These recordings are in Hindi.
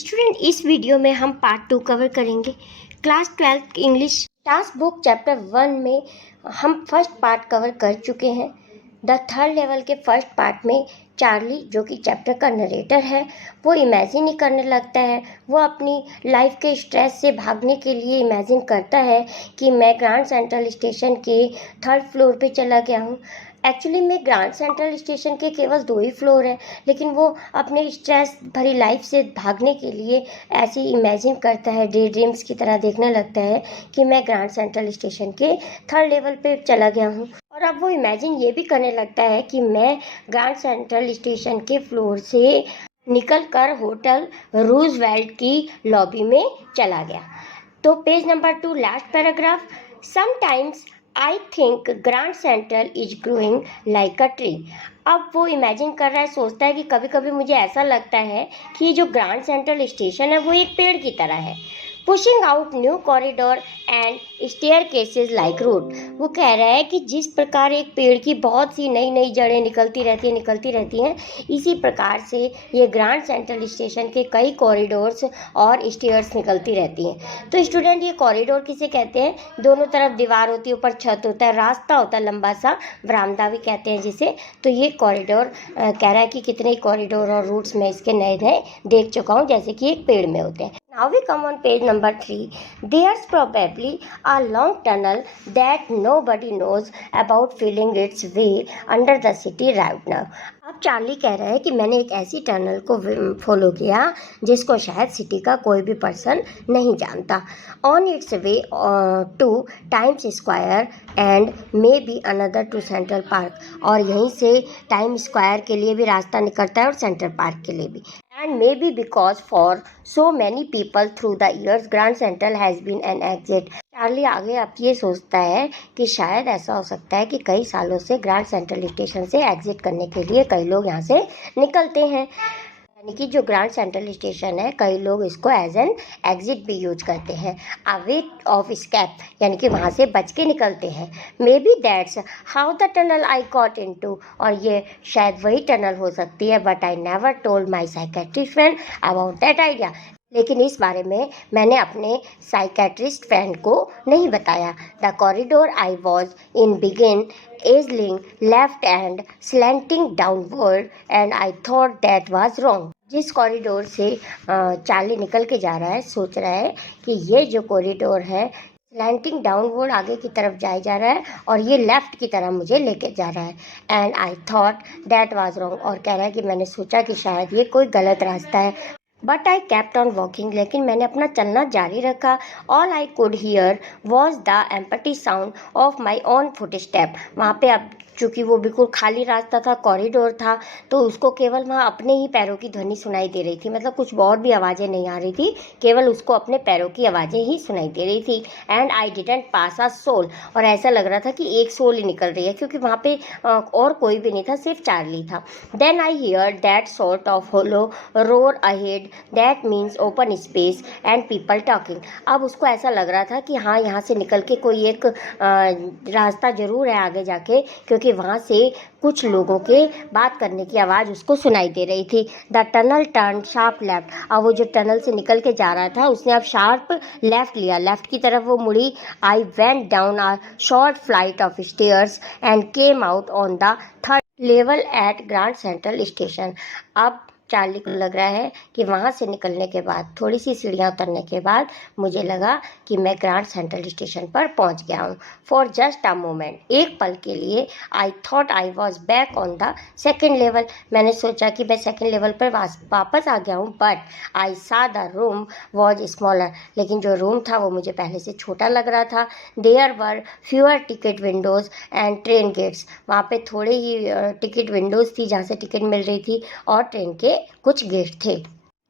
स्टूडेंट, इस वीडियो में हम पार्ट 2 कवर करेंगे। Class 12 English task book chapter 1 में हम फर्स्ट पार्ट कवर कर चुके हैं। द थर्ड लेवल के फर्स्ट पार्ट में चार्ली, जो कि चैप्टर का नरेटर है, वो इमेजिन ही करने लगता है। वो अपनी लाइफ के स्ट्रेस से भागने के लिए इमेजिन करता है कि मैं ग्रैंड सेंट्रल स्टेशन के थर्ड फ्लोर पे चला गया हूँ। एक्चुअली में ग्रैंड सेंट्रल स्टेशन के केवल 2 ही फ्लोर हैं, लेकिन वो अपने स्ट्रेस भरी लाइफ से भागने के लिए ऐसे इमेजिन करता है, डे ड्रीम्स की तरह देखने लगता है कि मैं ग्रैंड सेंट्रल स्टेशन के थर्ड लेवल पे चला गया हूँ। और अब वो इमेजिन ये भी करने लगता है कि मैं ग्रैंड सेंट्रल स्टेशन के फ्लोर से निकल कर होटल रूजवेल्ट की लॉबी में चला गया। तो page number 2 last paragraph. Sometimes I think grand central is growing like a tree. अब वो इमेजिन कर रहा है, सोचता है कि कभी कभी मुझे ऐसा लगता है कि ये जो ग्रैंड सेंट्रल स्टेशन है वो एक पेड़ की तरह है। Pushing out new corridor and staircases like root. वो कह रहा है कि जिस प्रकार एक पेड़ की बहुत सी नई नई जड़ें निकलती रहती हैं, इसी प्रकार से ये ग्रैंड सेंट्रल स्टेशन के कई कॉरिडोर्स और स्टेयर्स निकलती रहती हैं। तो स्टूडेंट, ये कॉरिडोर किसे कहते हैं? दोनों तरफ दीवार होती है, ऊपर छत होता है, रास्ता होता है, लंबा सा बरामदा भी कहते हैं जिसे। तो ये कॉरिडोर कह रहा है कि कितने कॉरिडोर और रूट्स में इसके नए नए देख चुका हूँ, जैसे कि एक पेड़ में होते हैं। Now we come on page number 3. There's probably a long tunnel that nobody knows about feeling its way under the city right now. अब चार्ली कह रहा है कि मैंने एक ऐसी टनल को फॉलो किया जिसको शायद सिटी का कोई भी पर्सन नहीं जानता। On its way to Times Square and maybe another to Central Park. और यहीं से टाइम स्क्वायर के लिए भी रास्ता निकलता है और सेंट्रल पार्क के लिए भी। And maybe because for so many people through the years, Grand Central has been an exit. Charlie आगे अब ये सोचता है कि शायद ऐसा हो सकता है कि कई सालों से ग्रैंड सेंट्रल स्टेशन से एग्जिट करने के लिए कई लोग यहाँ से निकलते हैं। यानी कि जो ग्रैंड सेंट्रल स्टेशन है, कई लोग इसको एज एन एग्जिट भी यूज करते हैं। अ वे ऑफ स्केप, यानी कि वहाँ से बच के निकलते हैं। May be that's how the tunnel I got into. और ये शायद वही टनल हो सकती है, but I never told my psychiatrist friend about that idea. लेकिन इस बारे में मैंने अपने साइकेट्रिस्ट फ्रेंड को नहीं बताया। The corridor I was in begin angling left and slanting downward and I thought that was wrong. जिस कॉरिडोर से चार्ली निकल के जा रहा है, सोच रहा है कि ये जो कॉरिडोर है स्लैंटिंग डाउनवर्ड आगे की तरफ जाए जा रहा है और ये लेफ्ट की तरफ मुझे लेके जा रहा है। And I thought that was wrong. और कह रहा है कि मैंने सोचा कि शायद ये कोई गलत रास्ता है। But I kept on walking, लेकिन मैंने अपना चलना जारी रखा। All I could hear was the empty sound of my own foot step. वहाँ पे अब चूँकि वो बिल्कुल खाली रास्ता था, कॉरिडोर था, तो उसको केवल वहाँ अपने ही पैरों की ध्वनि सुनाई दे रही थी। मतलब कुछ और भी आवाज़ें नहीं आ रही थी, केवल उसको अपने पैरों की आवाज़ें ही सुनाई दे रही थी। And I didn't pass a soul. और ऐसा लग रहा था कि एक सोल ही निकल रही है, क्योंकि वहाँ पे और कोई भी नहीं था, सिर्फ चार्ली था। Then I hear that sort of hollow roar ahead, that means open space and people talking. अब उसको ऐसा लग रहा था कि हाँ, यहाँ से निकल के कोई एक रास्ता ज़रूर है आगे जाके, क्योंकि वहाँ से कुछ लोगों के बात करने की आवाज़ उसको सुनाई दे रही थी। The tunnel turn sharp left. अब वो जो टनल से निकल के जा रहा था, उसने अब शार्प लेफ्ट लिया, लेफ्ट की तरफ वो मुड़ी। I went down a short flight of stairs and came out on the third level at Grand Central Station. अब चार्ली को लग रहा है कि वहाँ से निकलने के बाद, थोड़ी सी सीढ़ियाँ उतरने के बाद, मुझे लगा कि मैं ग्रैंड सेंट्रल स्टेशन पर पहुँच गया हूँ। फॉर जस्ट अ मोमेंट, एक पल के लिए, I thought I was back on the second level. मैंने सोचा कि मैं सेकेंड लेवल पर वापस आ गया हूँ। बट आई सा द रूम वॉज स्मॉलर। लेकिन जो रूम था वो मुझे पहले से छोटा लग रहा था। There were fewer ticket windows and train gates. वहाँ पे थोड़े ही टिकट विंडोज़ थी जहाँ से टिकट मिल रही थी, और ट्रेन के कुछ गेट थे।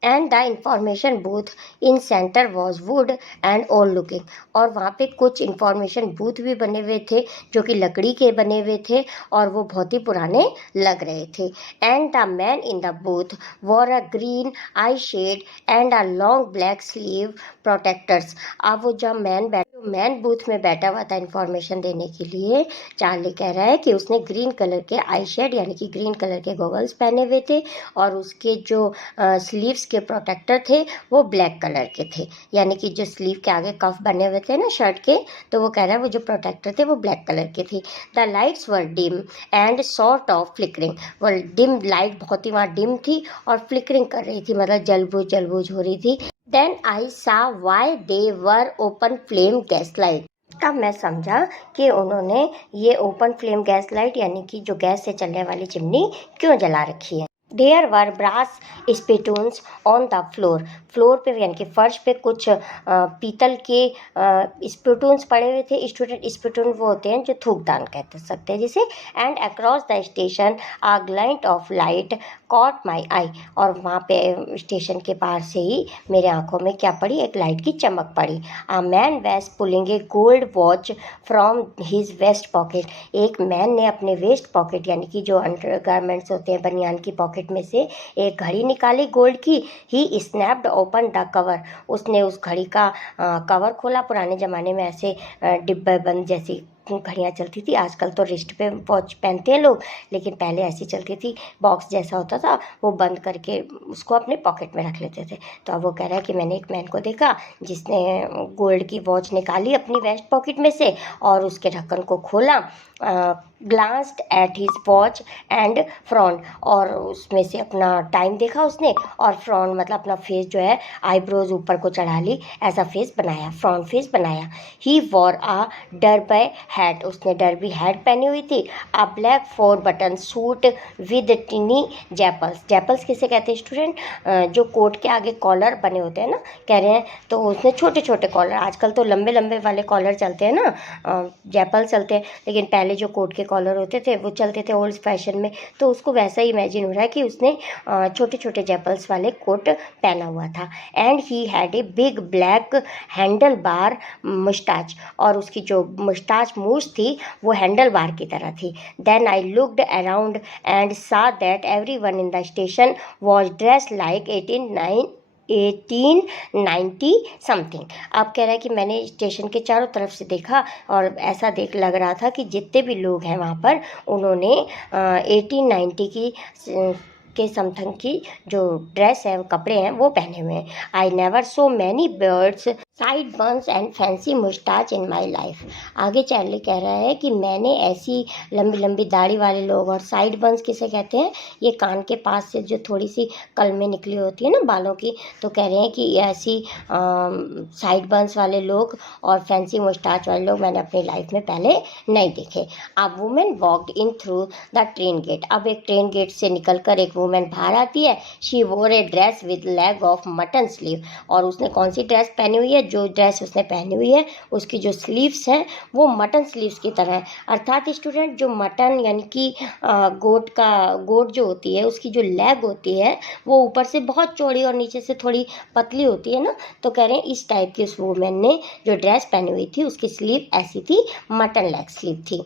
And the information booth in centre was would and old looking. और वहाँ पे कुछ इंफॉर्मेशन बूथ भी बने हुए थे जो कि लकड़ी के बने हुए थे, और वो बहुत ही पुराने लग रहे थे। And the man in the booth wore a green eye shade and a long black sleeve protectors. अब वो जब मैन बैठे मैन बूथ में बैठा हुआ था इन्फॉर्मेशन देने के लिए, चार्ली कह रहा है कि उसने ग्रीन कलर के आई शेड यानी कि ग्रीन कलर के गॉगल्स पहने हुए थे और उसके जो स्लीव्स के प्रोटेक्टर थे वो ब्लैक कलर के थे, यानी कि जो स्लीव के आगे कफ बने हुए थे ना शर्ट के, तो वो कह रहा है वो जो प्रोटेक्टर थे वो ब्लैक कलर के थे। The lights were dim and sort of flickering, वो डिम लाइट बहुत ही वहाँ डिम थी और फ्लिकरिंग कर रही थी, मतलब जलबुझ हो रही थी। देन आई सा why they were open flame gas light, तब मैं समझा कि उन्होंने ये ओपन फ्लेम गैस लाइट यानी कि जो गैस से चलने वाली चिमनी क्यों जला रखी है। There were brass spittoons on the floor, floor पे यानी कि फर्श पे कुछ पीतल के स्पिटून्स पड़े हुए थे। स्टूडेंट स्पिटून वो होते हैं जो थूकदान कहते सकते हैं जिसे। And across the station a glint of light caught my eye, और वहाँ पे स्टेशन के पार से ही मेरे आंखों में क्या पड़ी, एक लाइट की चमक पड़ी। A man was pulling a gold watch from his vest pocket, एक मैन ने अपने वेस्ट पॉकेट यानी कि जो अंडर गारमेंट्स होते हैं बनियान की पॉकेट में से एक घड़ी निकाली गोल्ड की। ही स्नैप्ड ओपन द कवर, उसने उस घड़ी का कवर खोला। पुराने ज़माने में ऐसे डिब्बे बंद जैसी घड़ियाँ चलती थी, आजकल तो रिस्ट पे वॉच पहनते हैं लोग, लेकिन पहले ऐसी चलती थी, बॉक्स जैसा होता था, वो बंद करके उसको अपने पॉकेट में रख लेते थे। तो अब वो कह रहा है कि मैंने एक मैन को देखा जिसने गोल्ड की वॉच निकाली अपनी वेस्ट पॉकेट में से और उसके ढक्कन को खोला, glanced at his watch and frown, और उसमें से अपना टाइम देखा उसने, और फ्रॉन मतलब अपना फेस जो है आईब्रोज ऊपर को चढ़ा ली, ऐसा फेस बनाया, फ्रॉन फेस बनाया। He wore a derby hat, उसने डरबी हैट पहनी हुई थी। A black 4 button suit with tiny lapels, lapels किसे कहते हैं स्टूडेंट, जो कोट के आगे कॉलर बने होते हैं ना, कह रहे हैं, तो उसने छोटे छोटे कॉलर, आजकल तो लंबे लंबे वाले कॉलर चलते हैं ना, जैपल चलते हैं, लेकिन पहले जो कोट के कॉलर होते थे वो चलते थे ओल्ड फैशन में, तो उसको वैसा ही इमेजिन हो रहा है कि उसने छोटे छोटे जैपल्स वाले कोट पहना हुआ था। And he had a big black handlebar moustache, और उसकी जो मुस्टाच मूछ थी वो हैंडल बार की तरह थी। Then I looked around and saw that everyone in the station was dressed like 1890 something. अब कह रहा है कि मैंने स्टेशन के चारों तरफ से देखा और ऐसा लग रहा था कि जितने भी लोग हैं वहाँ पर उन्होंने 1890 के समथिंग की जो ड्रेस है, कपड़े हैं, वो पहने हुए हैं। I never saw many beards sideburns and fancy moustache in my life. आगे चार्ली कह रहा है कि मैंने ऐसी लंबी लंबी दाढ़ी वाले लोग, और साइड बंस किसे कहते हैं, ये कान के पास से जो थोड़ी सी कलमें निकली होती है ना बालों की, तो कह रहे हैं कि ऐसी साइड बंस वाले लोग और फैंसी मुस्टाच वाले लोग मैंने अपनी लाइफ में पहले नहीं देखे। A woman walked in through the train gate, अब एक ट्रेन गेट से निकलकर एक वुमेन बाहर आती है। शी वोर a dress with leg of mutton sleeve, और उसने कौन सी ड्रेस पहनी हुई है, जो ड्रेस उसने पहनी हुई है उसकी जो स्लीव्स हैं वो मटन स्लीव्स की तरह है। अर्थात स्टूडेंट जो मटन यानी कि गोट जो होती है उसकी जो लेग होती है वो ऊपर से बहुत चौड़ी और नीचे से थोड़ी पतली होती है ना, तो कह रहे हैं इस टाइप की उस वुमेन ने जो ड्रेस पहनी हुई थी उसकी स्लीव ऐसी थी, मटन लेग स्लीव थी।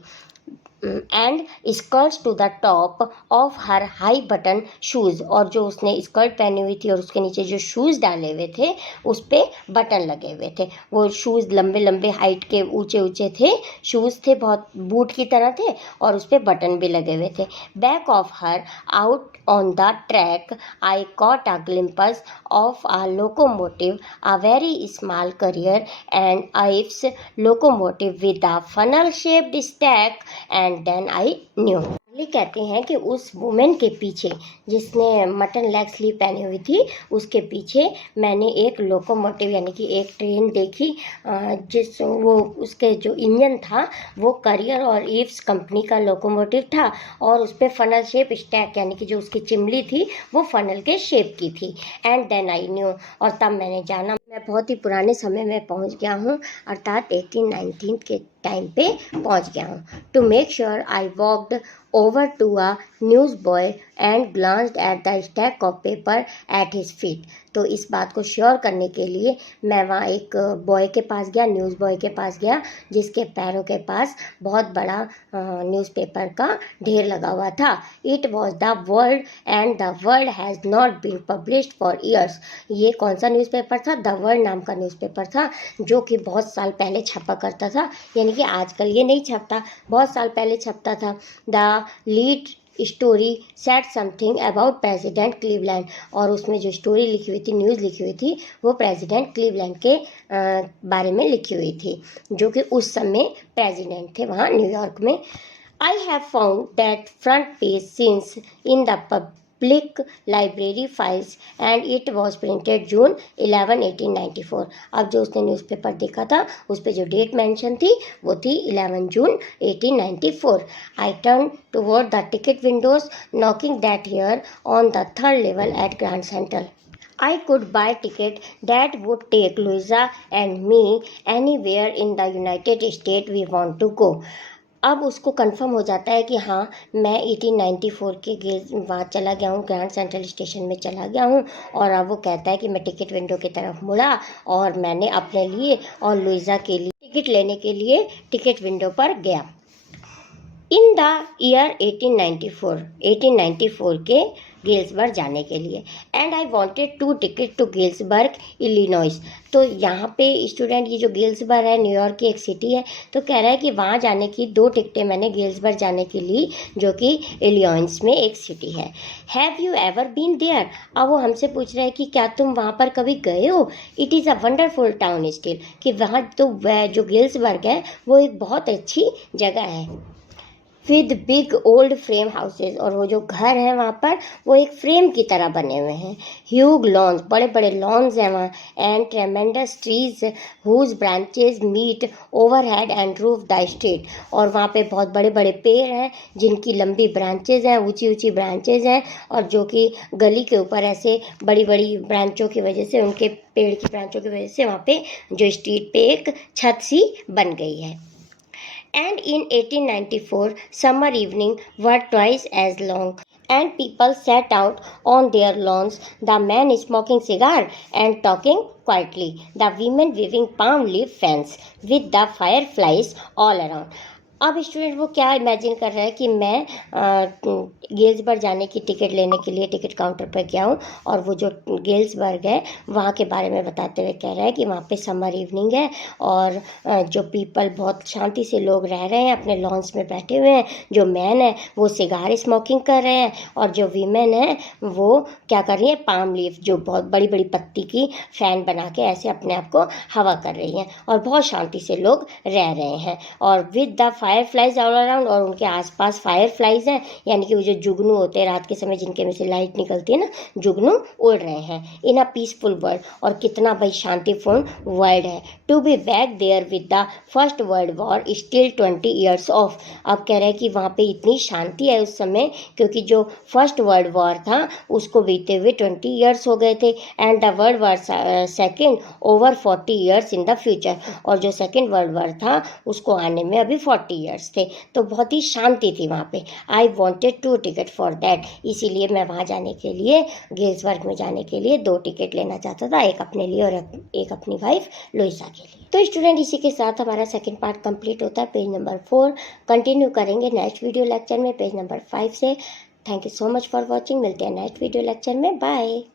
And skirts to the top of her high button shoes, और जो उसने स्कर्ट पहनी हुई थी और उसके नीचे जो शूज़ डाले हुए थे उस पर बटन लगे हुए थे। वो शूज़ लंबे लंबे हाइट के ऊंचे ऊंचे थे, शूज़ थे बहुत बूट की तरह थे और उस पर बटन भी लगे हुए थे। Back of her out on the track I caught a glimpse of a locomotive, a very small Currier and Ives locomotive with a funnel shaped stack and then I knew. ये कहते हैं कि उस वुमेन के पीछे जिसने मटन लेग स्लीव पहनी हुई थी उसके पीछे मैंने एक लोकोमोटिव यानी कि एक ट्रेन देखी, जिस वो उसके जो इंजन था वो करियर और ईव्स कंपनी का लोकोमोटिव था और उस पर फनल शेप स्टैक यानी कि जो उसकी चिमली थी वो फनल के शेप की थी। एंड देन आई न्यू, और तब मैंने जाना मैं बहुत ही पुराने समय में पहुंच गया हूं, अर्थात 1819 टाइम पे पहुंच गया हूँ। To make sure I walked over to a newsboy and glanced at the stack of paper at his feet। तो इस बात को श्योर करने के लिए मैं वहाँ एक बॉय के पास गया, न्यूज़ बॉय के पास गया, जिसके पैरों के पास बहुत बड़ा न्यूज़पेपर का ढेर लगा हुआ था। It was the world and the world has not been published for years. ये कौन सा न्यूज़पेपर था? द वर्ल्ड नाम का न्यूज़पेपर था, जो कि बहुत साल पहले छपा करता था, यानी कि आजकल ये नहीं छपता, बहुत साल पहले छपता था। The lead story set something about president Cleveland, और उसमें जो स्टोरी लिखी हुई थी, न्यूज़ लिखी हुई थी, वो प्रेसिडेंट क्लीवलैंड के बारे में लिखी हुई थी, जो कि उस समय प्रेसिडेंट थे वहाँ न्यूयॉर्क में। I have found that front page scenes in the public library files and it was printed June 11, 1894। अब जो उसने न्यूज़पेपर देखा था, उस पर जो डेट मेंशन थी वो थी 11 जून 1894। I turn toward the ticket Windows knocking that here on the 3rd level at Grand Central। I could buy ticket that would take Louisa and me anywhere in the United States we want to go। अब उसको कंफर्म हो जाता है कि हाँ, मैं 1894 के गेट वहाँ चला गया हूँ, ग्रैंड सेंट्रल स्टेशन में चला गया हूँ। और अब वो कहता है कि मैं टिकट विंडो की तरफ मुड़ा और मैंने अपने लिए और लुइजा के लिए टिकट लेने के लिए टिकट विंडो पर गया। इन द ईयर 1894 के गेल्सबर्ग जाने के लिए। And I wanted 2 ticket to Galesburg Illinois. तो यहाँ पे स्टूडेंट, ये जो गेल्सबर्ग है न्यूयॉर्क की एक सिटी है, तो कह रहा है कि वहाँ जाने की 2 टिकटें मैंने गेल्सबर्ग जाने के लिए, जो कि इलिनॉइस में एक सिटी है। Have you ever been there? अब वो हमसे पूछ रहा है कि क्या तुम वहाँ पर कभी गए हो? It is a wonderful town still, कि वहाँ तो जो गेल्सबर्ग है वो एक बहुत अच्छी जगह है। With big old frame houses, और वो जो घर हैं वहाँ पर वो एक फ्रेम की तरह बने हुए हैं। ह्यूग लॉन्स, बड़े बड़े लॉन्स हैं वहाँ। And tremendous trees whose branches meet overhead and roof the street, और वहाँ पे बहुत बड़े बड़े पेड़ हैं जिनकी लंबी ब्रांचेज हैं, ऊंची ऊंची ब्रांचेज हैं, और जो कि गली के ऊपर ऐसे बड़ी बड़ी ब्रांचों की वजह से, उनके पेड़ की ब्रांचों की वजह से वहाँ पे जो स्ट्रीट पे एक छत सी बन गई है। And in 1894, summer evenings were twice as long, and people sat out on their lawns, the men smoking cigar and talking quietly, the women waving palm leaf fans with the fireflies all around। अब स्टूडेंट वो क्या इमेजिन कर रहा है कि मैं गेल्सबर्ग जाने की टिकट लेने के लिए टिकट काउंटर पर गया हूँ, और वो जो गेल्सबर्ग है वहाँ के बारे में बताते हुए कह रहा है कि वहाँ पे समर इवनिंग है, और जो पीपल, बहुत शांति से लोग रह रहे हैं, अपने लॉन्स में बैठे हुए हैं। जो मैन है वो सिगार स्मोकिंग कर रहे हैं, और जो वीमेन है वो क्या कर रही है, पाम लीफ, जो बहुत बड़ी बड़ी पत्ती की फैन बना के ऐसे अपने आप को हवा कर रही हैं, और बहुत शांति से लोग रह रहे हैं। और with the fire flies all around, और उनके आसपास फायर फ्लाइज हैं, यानी कि वो जो जुगनू होते हैं रात के समय जिनके में से लाइट निकलती है ना, जुगनू उड़ रहे हैं। इन अ पीसफुल वर्ल्ड, और कितना भाई शांतिपूर्ण वर्ल्ड है। To be back there with the first world war still 20 years off. अब कह रहे हैं कि वहाँ पे इतनी शांति है उस समय, क्योंकि जो फर्स्ट वर्ल्ड वॉर था उसको बीते हुए 20 ईयर्स हो गए थे। And the world war second over 40 years in the future, और जो सेकेंड वर्ल्ड वॉर था उसको आने में अभी 40 ईयर्स थे। तो बहुत ही शांति थी वहाँ पे। आई वॉन्टेड 2 टिकट फॉर दैट, इसीलिए मैं वहाँ जाने के लिए, गेल्सबर्ग में जाने के लिए 2 टिकट लेना चाहता था, एक अपने लिए और एक अपनी वाइफ लुइसा के लिए। तो स्टूडेंट, इसी के साथ हमारा सेकंड पार्ट कंप्लीट होता है। पेज नंबर 4 कंटिन्यू करेंगे नेक्स्ट वीडियो लेक्चर में, पेज नंबर 5 से। Thank you so much for watching. मिलते हैं नेक्स्ट वीडियो लेक्चर में। बाय।